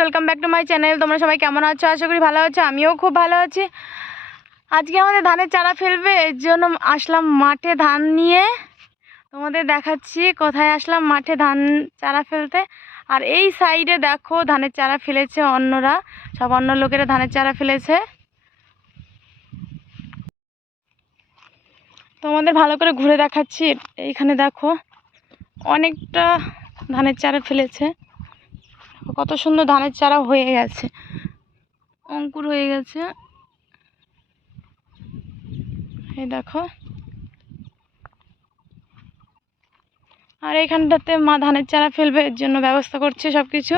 Welcome back to my channel. তোমরা সবাই কেমন আছো? আশা করি ভালো আছো। আমিও খুব ভালো আছি। আজকে আমাদের ধানের চারা ফেলবে, এর জন্য আসলাম মাঠে ধান নিয়ে। তোমাদের দেখাচ্ছি কোথায় আসলাম, মাঠে ধান চারা ফেলতে। আর এই সাইডে দেখো ধানের চারা ফেলেছে অন্যরা, সব অন্য লোকেরা ধানের চারা ফেলেছে। তোমাদের ভালো করে ঘুরে দেখাচ্ছি। এইখানে দেখো অনেকটা ধানের চারা ফেলেছে। কত সুন্দর ধানের চারা হয়ে গেছে, অঙ্কুর হয়ে গেছে। এই দেখো, আর এইখানটাতে মা ধানের চারা ফেলবে, এর জন্য ব্যবস্থা করছে সব কিছু।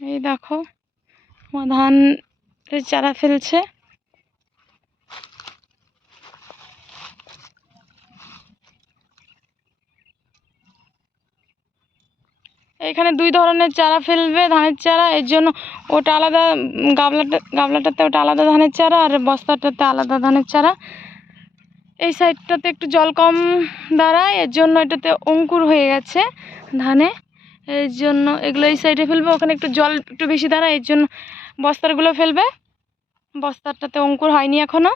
এই দেখো মা ধানের চারা ফেলছে। এখানে দুই ধরনের চারা ফেলবে ধানের চারা, এর জন্য ওটা আলাদা, গাবলাটাতে ওটা আলাদা ধানের চারা, আর বস্তাটাতে আলাদা ধানের চারা। এই সাইডটাতে একটু জল কম দাঁড়ায়, এর জন্য এটাতে অঙ্কুর হয়ে গেছে ধানে। এর জন্য এগুলো এই সাইডে ফেলবে, ওখানে একটু জল একটু বেশি দাঁড়ায়, এর জন্য বস্তারগুলো ফেলবে। বস্তাটাতে অঙ্কুর হয়নি এখনো।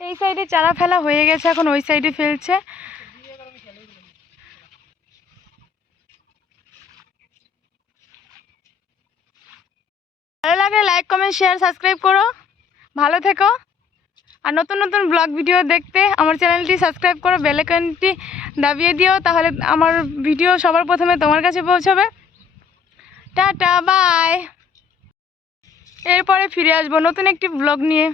এই সাইডে চারা ফেলা হয়ে গেছে, এখন ওই সাইডে ফেলছে। ভালো লাগলে লাইক কমেন্ট শেয়ার সাবস্ক্রাইব করো। ভালো থেকো। আর নতুন নতুন ব্লগ ভিডিও দেখতে আমার চ্যানেলটি সাবস্ক্রাইব করো, বেল আইকনটি দাবিয়ে দিও, তাহলে আমার ভিডিও সবার প্রথমে তোমার কাছে পৌঁছবে। Tata bye. এরপরে ফিরে আসবো নতুন একটি ব্লগ নিয়ে।